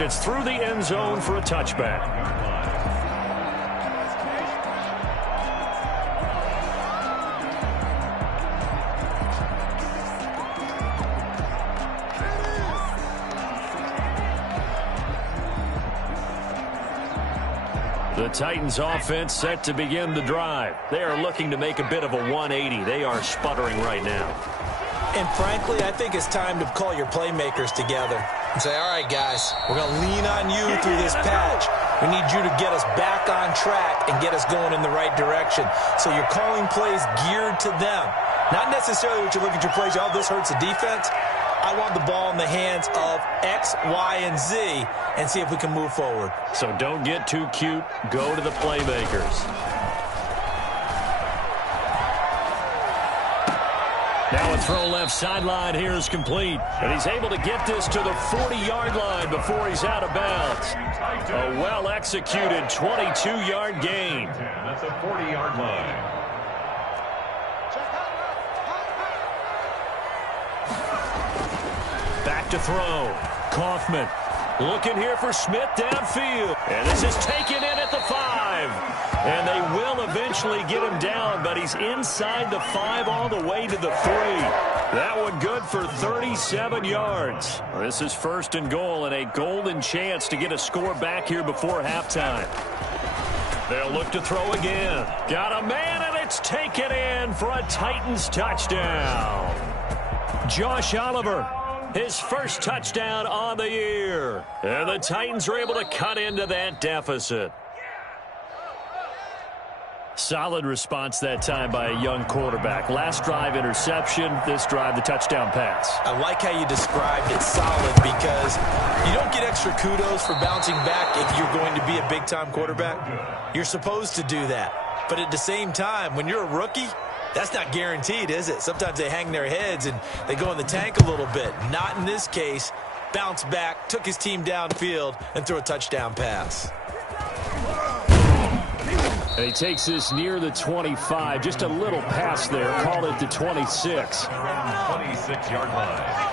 It's through the end zone for a touchback. The Titans offense set to begin the drive. They are looking to make a bit of a 180. They are sputtering right now. And frankly, I think it's time to call your playmakers together and say, all right, guys, we're going to lean on you through this patch. We need you to get us back on track and get us going in the right direction. So you're calling plays geared to them. Not necessarily what you look at your plays, oh, this hurts the defense. I want the ball in the hands of X, Y, and Z and see if we can move forward. So don't get too cute. Go to the playmakers. Now a throw left sideline here is complete. And he's able to get this to the 40-yard line before he's out of bounds. A well-executed 22-yard gain. That's a 40-yard line. Back to throw. Kaufman looking here for Smith downfield. And this is taken in at the 5. And they will eventually get him down, but he's inside the 5 all the way to the 3. That one good for 37 yards. This is 1st and goal and a golden chance to get a score back here before halftime. They'll look to throw again. Got a man, and it's taken in for a Titans touchdown. Josh Oliver, his first touchdown on the year. And the Titans are able to cut into that deficit. Solid response that time by a young quarterback. Last drive, interception. This drive, the touchdown pass. I like how you described it, solid, because you don't get extra kudos for bouncing back if you're going to be a big-time quarterback. You're supposed to do that. But at the same time, when you're a rookie, that's not guaranteed, is it? Sometimes they hang their heads and they go in the tank a little bit. Not in this case. Bounced back, took his team downfield, and threw a touchdown pass. And he takes this near the 25. Just a little pass there. Call it the 26. 26-yard line.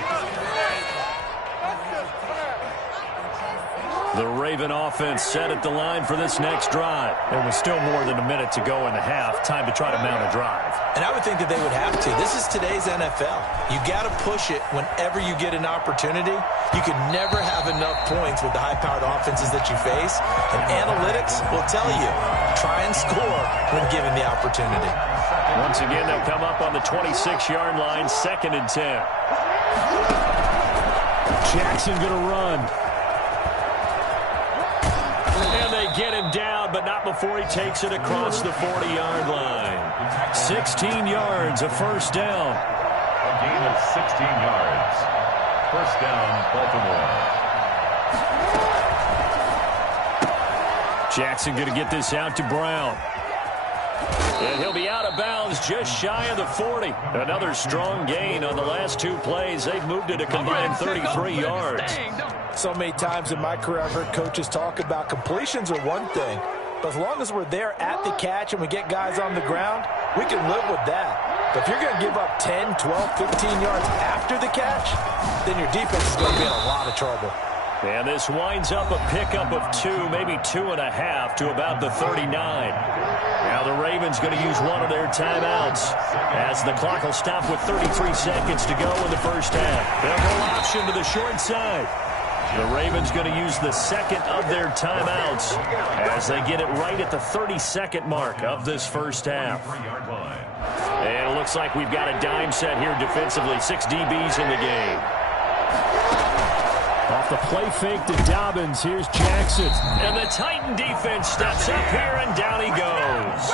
The Raven offense set at the line for this next drive. There was still more than a minute to go in the half. Time to try to mount a drive. And I would think that they would have to. This is today's NFL. You got to push it whenever you get an opportunity. You can never have enough points with the high-powered offenses that you face. And analytics will tell you, try and score when given the opportunity. Once again, they'll come up on the 26-yard line, 2nd and 10. Jackson going to run. And they get him down, but not before he takes it across the 40-yard line. 16 yards, a first down. A gain of 16 yards. First down, Baltimore. Jackson going to get this out to Brown. And he'll be out of bounds just shy of the 40. Another strong gain on the last 2 plays. They've moved it a combined 33 yards. So many times in my career I've heard coaches talk about completions are one thing, but as long as we're there at the catch and we get guys on the ground, we can live with that. But if you're going to give up 10, 12, 15 yards after the catch, then your defense is going to be in a lot of trouble. And this winds up a pickup of 2, maybe 2.5 to about the 39. Now the Ravens going to use one of their timeouts as the clock will stop with 33 seconds to go in the first half. They'll go option to the short side. The Ravens going to use the second of their timeouts as they get it right at the 32nd mark of this first half. And it looks like we've got a dime set here defensively. 6 DBs in the game. Off the play fake to Dobbins. Here's Jackson. And the Titan defense steps up here, and down he goes.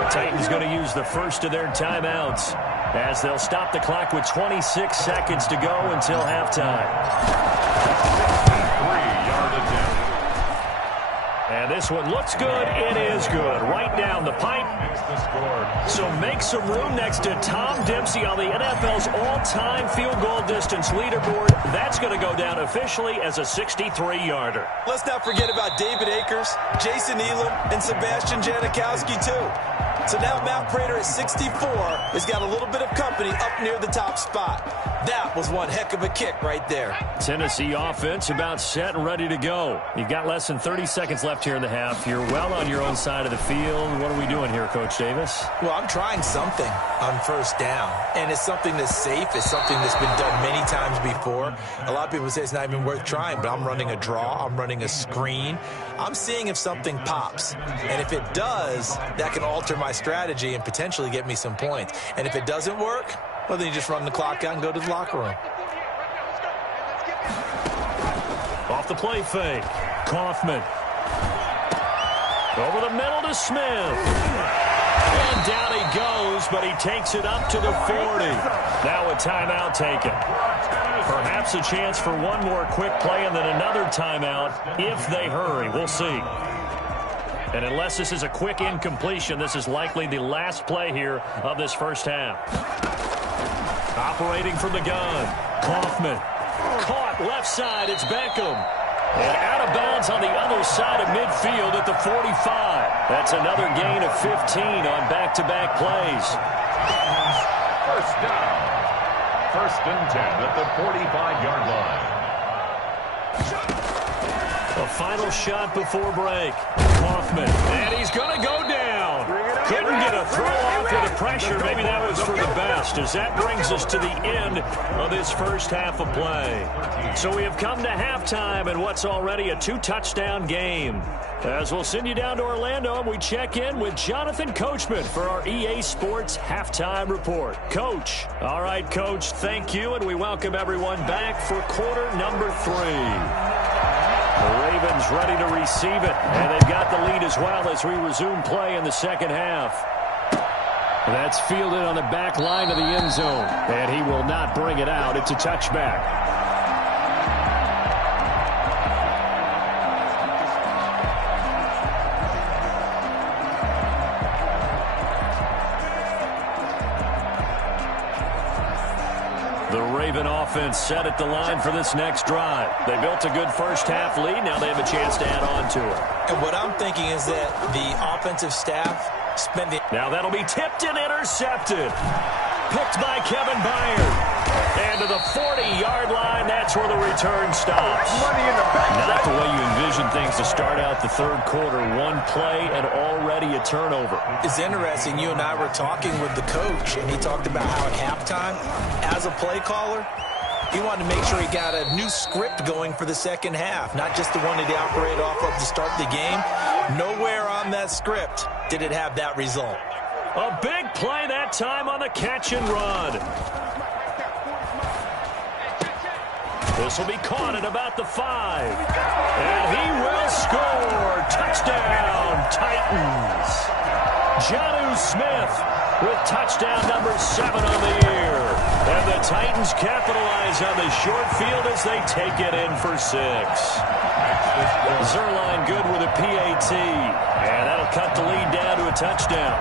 The Titans going to use the first of their timeouts as they'll stop the clock with 26 seconds to go until halftime. 3-yard attempt. And this one looks good. It is good. Right down the pipe. So make some room next to Tom Dempsey on the NFL's all-time field goal distance leaderboard. That's going to go down officially as a 63-yarder. Let's not forget about David Akers, Jason Elam, and Sebastian Janikowski, too. So now Matt Prater at 64 has got a little bit of company up near the top spot. That was one heck of a kick right there. Tennessee offense about set and ready to go. You've got less than 30 seconds left here in the half. You're well on your own side of the field. What are we doing here, Coach Davis? Well, I'm trying something on first down, and it's something that's safe. It's something that's been done many times before. A lot of people say it's not even worth trying, but I'm running a draw. I'm running a screen. I'm seeing if something pops, and if it does, that can alter my strategy and potentially get me some points. And if it doesn't work, well, then you just run the clock out and go to the locker room. Off the play fake. Kaufman. Over the middle to Smith. And down he goes, but he takes it up to the 40. Now a timeout taken. Perhaps a chance for one more quick play and then another timeout if they hurry. We'll see. And unless this is a quick incompletion, this is likely the last play here of this first half. Operating from the gun. Kaufman. Caught left side. It's Beckham. And out of bounds on the other side of midfield at the 45. That's another gain of 15 on back-to-back plays. First down. First and 10 at the 45-yard line. A final shot before break. Kaufman. And he's going to go down. Couldn't get a throw off with the pressure. Maybe that was for the best, as that brings us to the end of this first half of play. So we have come to halftime in what's already a 2-touchdown game. As we'll send you down to Orlando, and we check in with Jonathan Coachman for our EA Sports Halftime Report. Coach. All right, Coach, thank you, and we welcome everyone back for quarter number 3. The Ravens ready to receive it, and they've got the lead as well as we resume play in the second half. That's fielded on the back line of the end zone, and he will not bring it out. It's a touchback. Offense set at the line for this next drive. They built a good first half lead. Now they have a chance to add on to it. And what I'm thinking is that the offensive staff spending. Now that'll be tipped and intercepted. Picked by Kevin Byard. And to the 40-yard line, that's where the return stops. Not the way you envision things to start out the third quarter. One play and already a turnover. It's interesting. You and I were talking with the coach, and he talked about how at halftime, as a play caller, he wanted to make sure he got a new script going for the second half, not just the one that he operated off of to start the game. Nowhere on that script did it have that result. A big play that time on the catch and run. This will be caught at about the 5. And he will score. Touchdown, Titans. Jonnu Smith with touchdown number 7 on the year. And the Titans capitalize on the short field as they take it in for 6. Zuerlein good with a PAT. And that'll cut the lead down to a touchdown.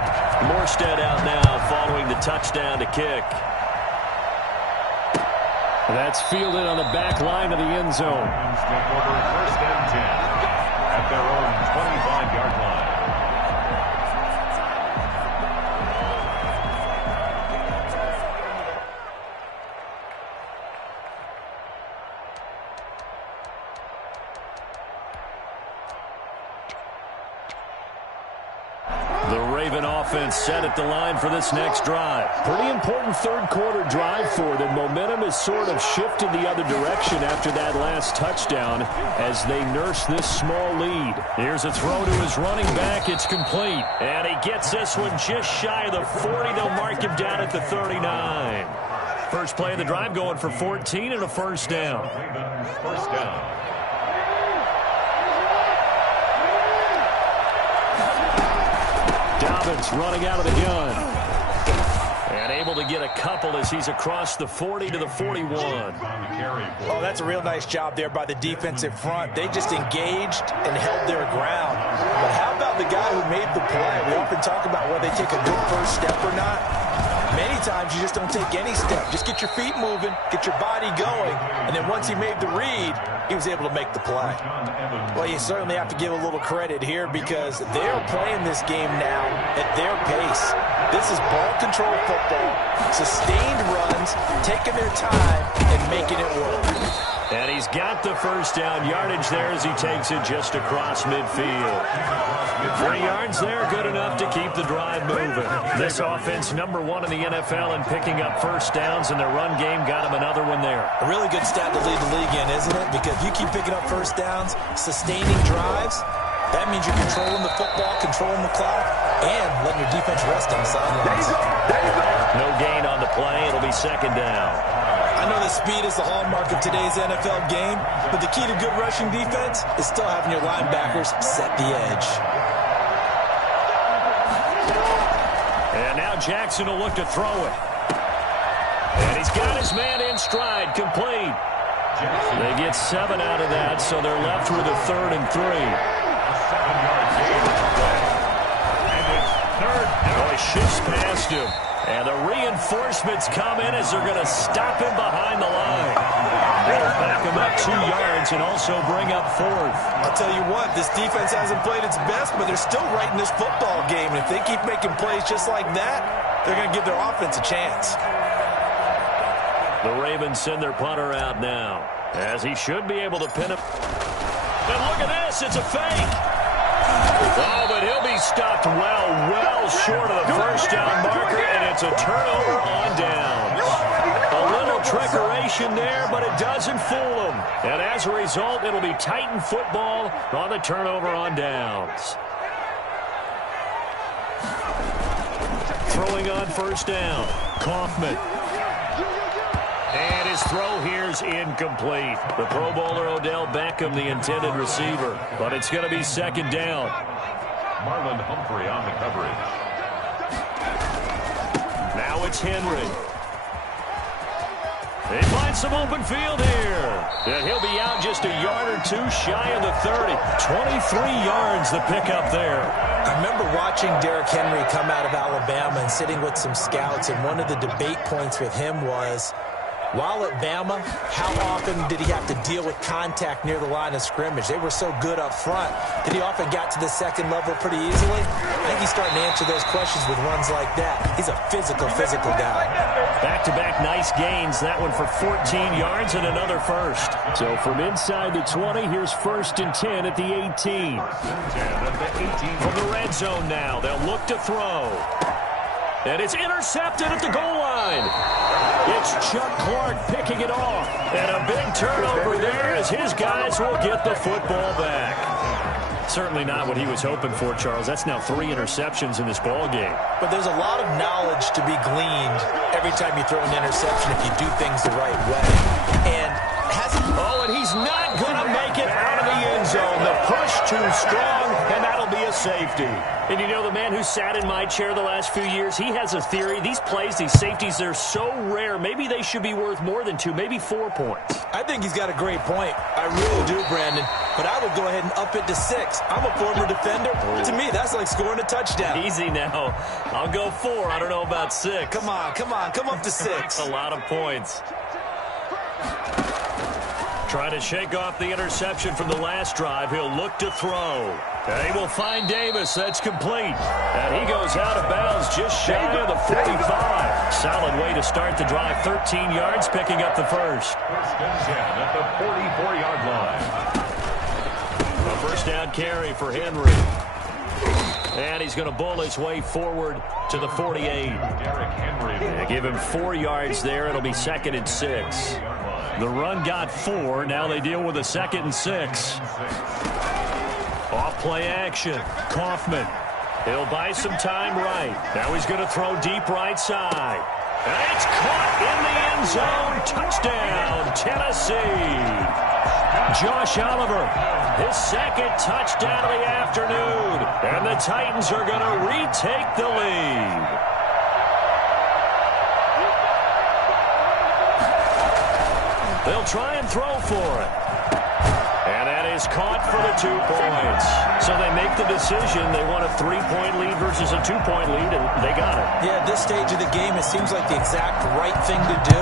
Morstead out now following the touchdown to kick. That's fielded on the back line of the end zone. First and 10 at their own 25-yard line. Offense set at the line for this next drive. Pretty important third quarter drive for them. Momentum has sort of shifted the other direction after that last touchdown as they nurse this small lead. Here's a throw to his running back. It's complete. And he gets this one just shy of the 40. They'll mark him down at the 39. First play of the drive going for 14 and a first down. First down. Dobbins running out of the gun. And able to get a couple as he's across the 40 to the 41. Oh, that's a real nice job there by the defensive front. They just engaged and held their ground. But how about the guy who made the play. We often talk about whether they take a good first step or not. Many times you just don't take any step. Just get your feet moving, get your body going, and then once he made the read, he was able to make the play. Well, you certainly have to give a little credit here because they're playing this game now at their pace. This is ball control football, sustained runs, taking their time, and making it work. And he's got the first down yardage there as he takes it just across midfield. 3 yards there, good enough to keep the drive moving. This offense, number 1 in the NFL in picking up first downs, and their run game got him another one there. A really good stat to lead the league in, isn't it? Because if you keep picking up first downs, sustaining drives, that means you're controlling the football, controlling the clock, and letting your defense rest on the sidelines. No gain on the play. It'll be second down. I know that speed is the hallmark of today's NFL game, but the key to good rushing defense is still having your linebackers set the edge. And now Jackson will look to throw it. And he's got his man in stride, complete. They get 7 out of that, so they're left with a 3rd and 3. Oh, he shifts past him. And the reinforcements come in as they're going to stop him behind the line. They'll back him up 2 yards and also bring up 4th. I'll tell you what, this defense hasn't played its best, but they're still right in this football game. And if they keep making plays just like that, they're going to give their offense a chance. The Ravens send their punter out now, as he should be able to pin him. And look at this, it's a fake. Oh, but he'll be stopped well short of the first down marker, and it's a turnover on downs. A little trickeration there, but it doesn't fool him. And as a result, it'll be Titan football on the turnover on downs. Throwing on first down, Kaufman. And his throw here's incomplete. The Pro Bowler Odell Beckham, the intended receiver. But it's going to be second down. Marlon Humphrey on the coverage. Now it's Henry. They find some open field here. And he'll be out just a yard or 2 shy of the 30. 23 yards the pickup there. I remember watching Derrick Henry come out of Alabama and sitting with some scouts, and one of the debate points with him was, while at Bama, how often did he have to deal with contact near the line of scrimmage? They were so good up front that he often got to the second level pretty easily. I think he's starting to answer those questions with runs like that. He's a physical guy. Back-to-back nice gains. That one for 14 yards and another first. So from inside the 20, here's 1st and 10 at the 18. From the red zone now, they'll look to throw. And it's intercepted at the goal line. It's Chuck Clark picking it off. And a big turnover there as his guys will get the football back. Certainly not what he was hoping for, Charles. That's now 3 interceptions in this ball game. But there's a lot of knowledge to be gleaned every time you throw an interception if you do things the right way. And and he's not going to make it out of the end zone. The push too strong, and that'll be a safety. And you know, the man who sat in my chair the last few years, he has a theory. These plays, these safeties, they're so rare. Maybe they should be worth more than 2, maybe 4 points. I think he's got a great point. I really do, Brandon. But I would go ahead and up it to 6. I'm a former defender. To me, that's like scoring a touchdown. Easy now. I'll go 4. I don't know about 6. Come on. Come up to 6. A lot of points. Trying to shake off the interception from the last drive. He'll look to throw. They will find Davis. That's complete. And he goes out of bounds just shy of the 45. Solid way to start the drive. 13 yards, picking up the first. 1st and 10 at the 44-yard line. A first down carry for Henry. And he's going to bull his way forward to the 48. Derrick Henry. Give him 4 yards there. It'll be 2nd and 6. The run got 4. Now they deal with a 2nd and 6. Off play action. Kaufman. He'll buy some time right. Now he's going to throw deep right side. And it's caught in the end zone. Touchdown, Tennessee. Josh Oliver, his 2nd touchdown of the afternoon. And the Titans are going to retake the lead. They'll try and throw for it. And that is caught for the 2 points. So they make the decision. They want a 3-point lead versus a 2-point lead, and they got it. Yeah, at this stage of the game, it seems like the exact right thing to do.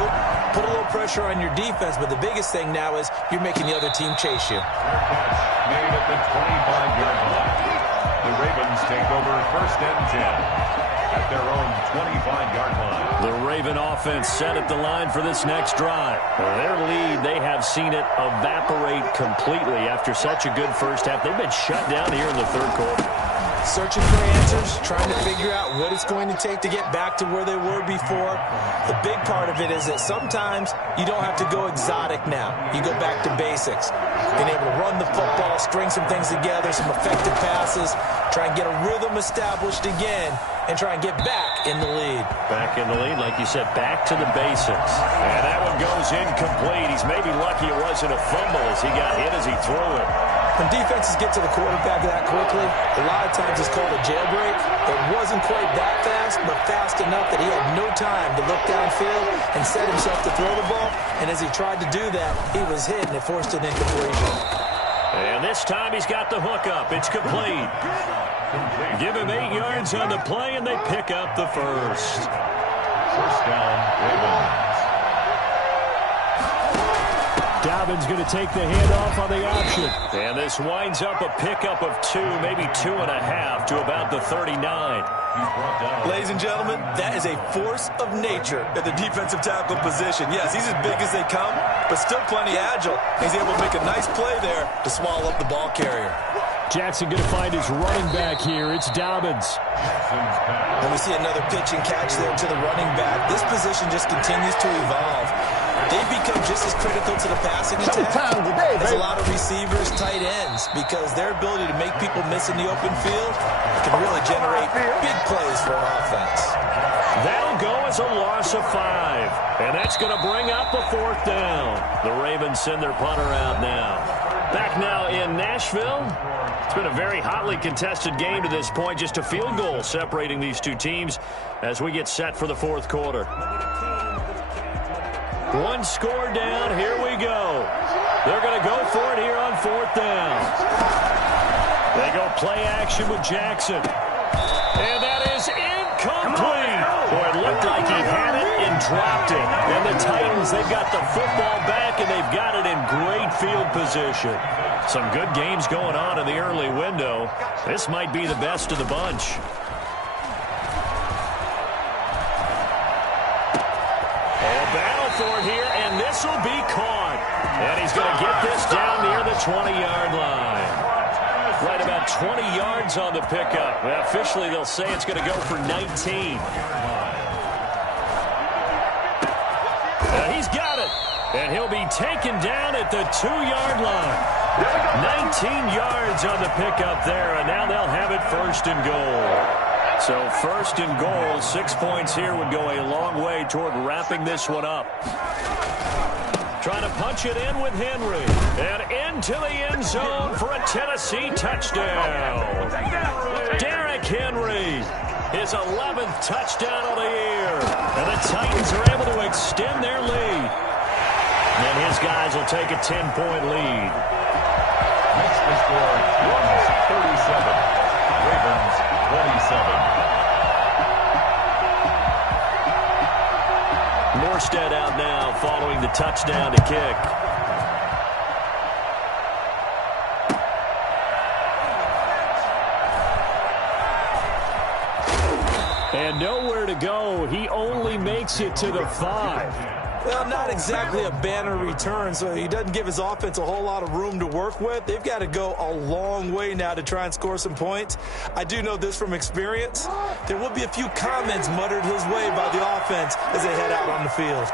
Put a little pressure on your defense, but the biggest thing now is you're making the other team chase you. Made at the 25-yard line. The Ravens take over 1st and 10 at their own 25-yard line. The Raven offense set at the line for this next drive. Their lead, they have seen it evaporate completely after such a good first half. They've been shut down here in the 3rd quarter. Searching for answers, trying to figure out what it's going to take to get back to where they were before. The big part of it is that sometimes you don't have to go exotic now. You go back to basics. Being able to run the football, string some things together, some effective passes, try and get a rhythm established again, and try and get back in the lead. Back in the lead, like you said, back to the basics. And that one goes incomplete. He's maybe lucky it wasn't a fumble as he got hit as he threw it. When defenses get to the quarterback that quickly, a lot of times it's called a jailbreak. It wasn't quite that fast, but fast enough that he had no time to look downfield and set himself to throw the ball. And as he tried to do that, he was hit, and it forced an incompletion. And this time he's got the hook up. It's complete. Give him 8 yards on the play, and they pick up the first. 1st down, Ravens. Dobbins going to take the handoff on the option. And this winds up a pickup of 2, maybe 2.5 to about the 39. Ladies and gentlemen, that is a force of nature at the defensive tackle position. Yes, he's as big as they come, but still plenty agile. He's able to make a nice play there to swallow up the ball carrier. Jackson going to find his running back here. It's Dobbins. And we see another pitch and catch there to the running back. This position just continues to evolve. They've become just as critical to the passing attack as a lot of receivers, tight ends, because their ability to make people miss in the open field can really generate big plays for an offense. That'll go as a loss of 5. And that's going to bring up a 4th down. The Ravens send their punter out now. Back now in Nashville. It's been a very hotly contested game to this point. Just a field goal separating these two teams as we get set for the 4th quarter. 1 score down. Here we go. They're going to go for it here on 4th down. They go play action with Jackson. And that is incomplete. Boy, it looked like he had it and dropped it. And the Titans, they've got the football back, and they've got it in great field position. Some good games going on in the early window. This might be the best of the bunch. Battle for it here, and this will be caught. And he's going to get this down near the 20-yard line. Right about 20 yards on the pickup. Well, officially, they'll say it's going to go for 19. He's got it. And he'll be taken down at the 2-yard line. 19 yards on the pickup there, and now they'll have it 1st and goal. So 1st and goal, 6 points here would go a long way toward wrapping this one up. Trying to punch it in with Henry. And into the end zone for a Tennessee touchdown. Derrick Henry, his 11th touchdown of the year. And the Titans are able to extend their lead. And his guys will take a 10-point lead. Next the score, Ravens 37. Ravens 27. Morstead out now following the touchdown to kick. And nowhere to go. He only makes it to the 5. Well, not exactly a banner return, so he doesn't give his offense a whole lot of room to work with. They've got to go a long way now to try and score some points. I do know this from experience. There will be a few comments muttered his way by the offense as they head out on the field.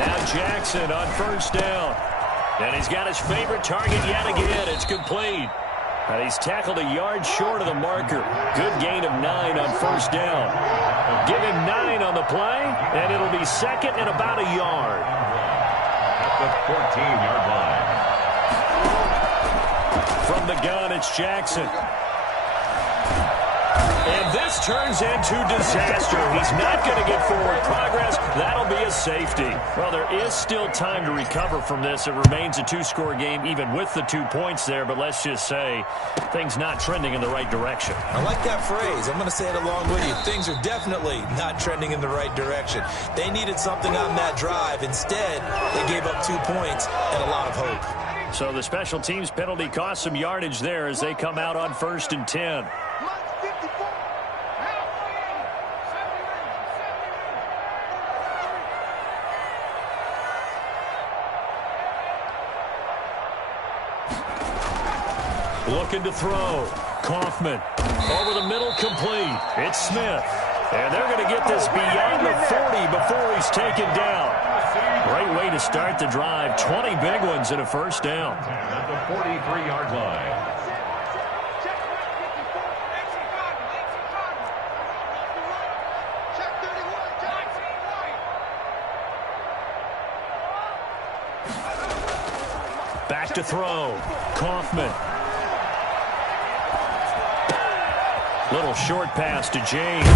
Now Jackson on 1st down. And he's got his favorite target yet again. It's complete. And he's tackled a yard short of the marker. Good gain of 9 on 1st down. Give him 9 on the play, and it'll be 2nd and about a yard. At the 14-yard line. From the gun, it's Jackson. And this turns into disaster. He's not going to get forward progress. That'll be a safety. Well, there is still time to recover from this. It remains a two-score game even with the 2 points there, but let's just say things not trending in the right direction. I like that phrase. I'm going to say it along with you. Things are definitely not trending in the right direction. They needed something on that drive. Instead, they gave up 2 points and a lot of hope. So the special teams penalty cost some yardage there as they come out on 1st and 10. Looking to throw. Kaufman. Over the middle, complete. It's Smith. And they're going to get this beyond the 40 before he's taken down. Great way to start the drive. 20 big ones and a first down. At the 43-yard line. Back to throw. Kaufman. Little short pass to James.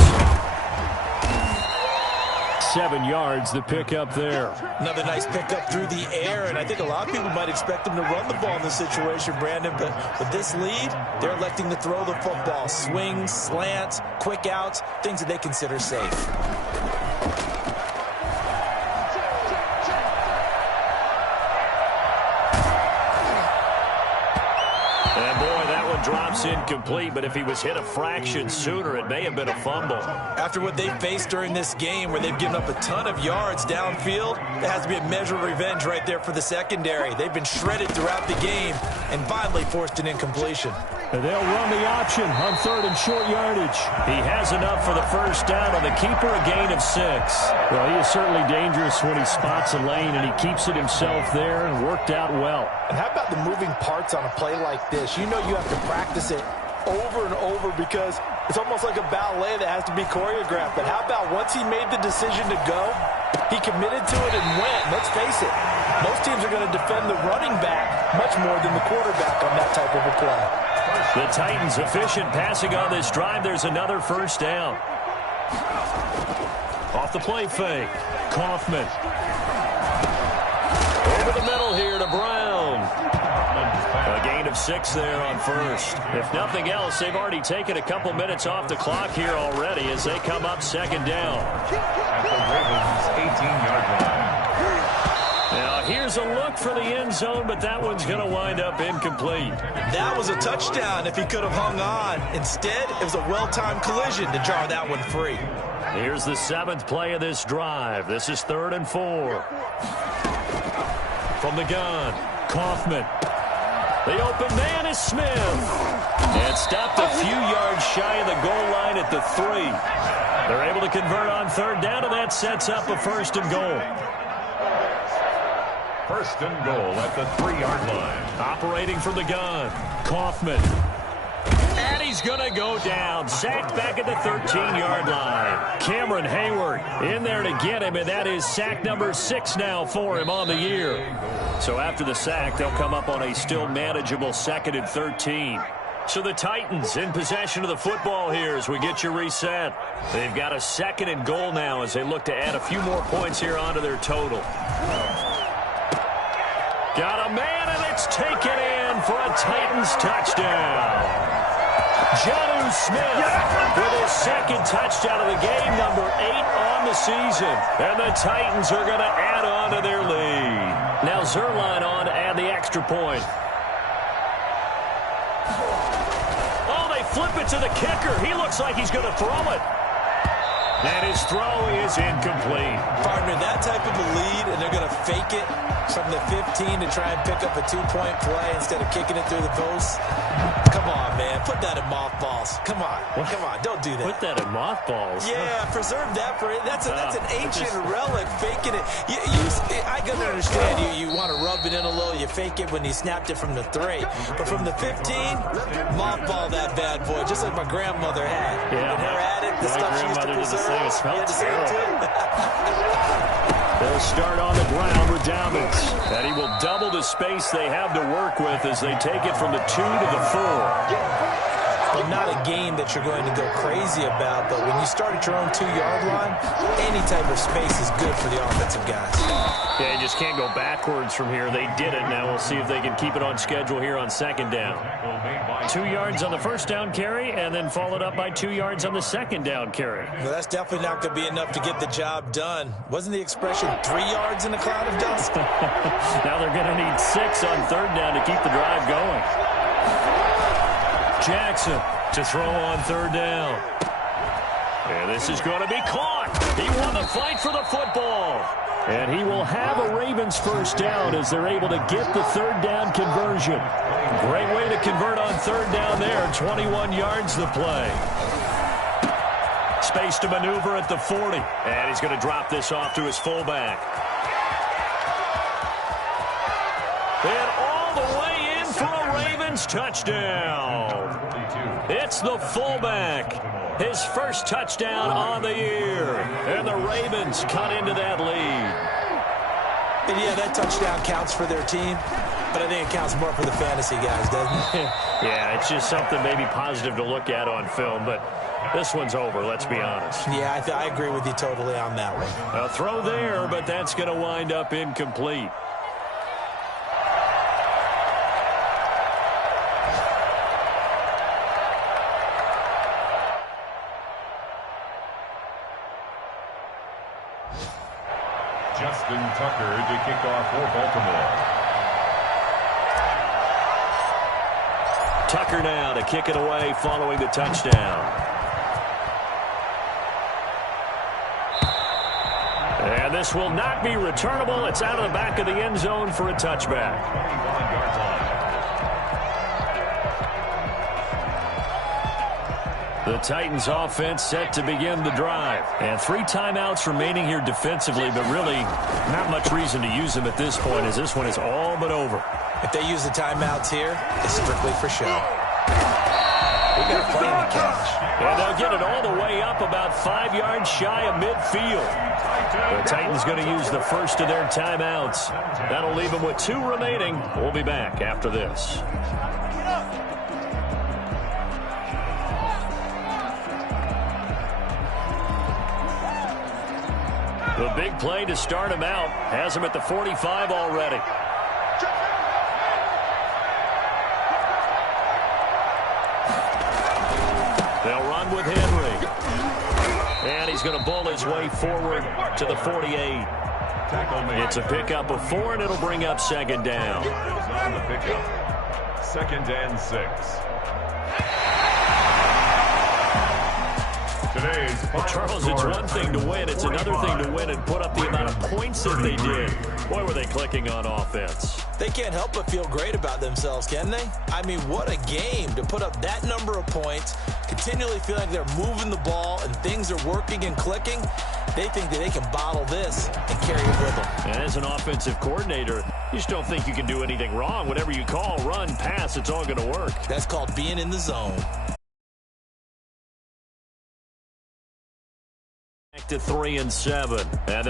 7 yards, the pickup there. Another nice pickup through the air, and I think a lot of people might expect him to run the ball in this situation, Brandon, but with this lead, they're electing to throw the football. Swings, slants, quick outs, things that they consider safe. Drops incomplete, but if he was hit a fraction sooner, it may have been a fumble. After what they faced during this game where they've given up a ton of yards downfield, there has to be a measure of revenge right there for the secondary. They've been shredded throughout the game and finally forced an incompletion. And they'll run the option on 3rd and short yardage. He has enough for the first down on the keeper, a gain of 6. Well, he is certainly dangerous when he spots a lane, and he keeps it himself there and worked out well. And how about the moving parts on a play like this? You know you have to practice it over and over because it's almost like a ballet that has to be choreographed. But how about once he made the decision to go, he committed to it and went. Let's face it, most teams are going to defend the running back much more than the quarterback on that type of a play. The Titans efficient passing on this drive. There's another first down. Off the play fake. Kaufman. Over the middle here to Brown. A gain of 6 there on first. If nothing else, they've already taken a couple minutes off the clock here already as they come up 2nd down. At the Ravens' 18-yard line. Now, here's a look for the end zone, but that one's going to wind up incomplete. That was a touchdown if he could have hung on. Instead, it was a well-timed collision to jar that one free. Here's the 7th play of this drive. This is 3rd and 4. From the gun, Kaufman. The open man is Smith. And stopped a few yards shy of the goal line at the 3. They're able to convert on 3rd down, and that sets up a 1st and goal. 1st and goal at the 3-yard line. Operating from the gun, Kaufman. And he's going to go down. Sacked back at the 13-yard line. Cameron Hayward in there to get him, and that is sack number 6 now for him on the year. So after the sack, they'll come up on a still manageable 2nd and 13. So the Titans in possession of the football here as we get you reset. They've got a 2nd and goal now as they look to add a few more points here onto their total. Got a man, and it's taken in for a Titans touchdown. Jonnu Smith with his 2nd touchdown of the game, number 8 on the season. And the Titans are going to add on to their lead. Now Zuerlein on to add the extra point. Oh, they flip it to the kicker. He looks like he's going to throw it. And his throw is incomplete. Partner, that type of a lead, and they're going to fake it from the 15 to try and pick up a 2-point play instead of kicking it through the post. Come on, man. Put that in mothballs. Come on. Come on. Don't do that. Put that in mothballs. Yeah, preserve that for it. That's an ancient relic, faking it. I can understand you want to rub it in a little. You fake it when you snapped it from the 3. But from the 15, mothball that bad boy, just like my grandmother had. Yeah. And her at it, the stuff she used to preserve. It smells terrible. They'll start on the ground with Dobbins. And he will double the space they have to work with as they take it from the 2 to the 4. Not a game that you're going to go crazy about, but when you start at your own 2-yard line, any type of space is good for the offensive guys. Yeah, you just can't go backwards from here. They did it. Now we'll see if they can keep it on schedule here on second down. 2 yards on the first down carry, and then followed up by 2 yards on the second down carry. Well, that's definitely not going to be enough to get the job done. Wasn't the expression 3 yards in a cloud of dust? Now they're going to need 6 on third down to keep the drive going. Jackson to throw on third down. And this is going to be caught. He won the fight for the football. And he will have a Ravens first down as they're able to get the third down conversion. Great way to convert on third down there. 21 yards the play. Space to maneuver at the 40. And he's going to drop this off to his fullback. And all the way in for a Ravens touchdown. It's the fullback. His first touchdown on the year. And the Ravens cut into that lead. And yeah, that touchdown counts for their team, but I think it counts more for the fantasy guys, doesn't it? Yeah, it's just something maybe positive to look at on film, but this one's over, let's be honest. Yeah, I agree with you totally on that one. A throw there, but that's going to wind up incomplete. Justin Tucker to kick off for Baltimore. Tucker now to kick it away following the touchdown. And this will not be returnable. It's out of the back of the end zone for a touchback. 25-yard line. The Titans offense set to begin the drive. And 3 timeouts remaining here defensively, but really not much reason to use them at this point as this one is all but over. If they use the timeouts here, it's strictly for show. We got a play in the catch. And they'll get it all the way up about 5 yards shy of midfield. The Titans going to use the first of their timeouts. That'll leave them with 2 remaining. We'll be back after this. The big play to start him out has him at the 45 already. They'll run with Henry. And he's going to bull his way forward to the 48. It's a pickup of 4, and it'll bring up second down. On the pickup. 2nd and 6. Charles, it's one thing to win. It's another thing to win and put up the amount of points that they did. Boy, were they clicking on offense. They can't help but feel great about themselves, can they? I mean, what a game to put up that number of points, continually feel like they're moving the ball and things are working and clicking. They think that they can bottle this and carry it with them. And as an offensive coordinator, you just don't think you can do anything wrong. Whatever you call, run, pass, it's all going to work. That's called being in the zone. Back to 3 and 7. And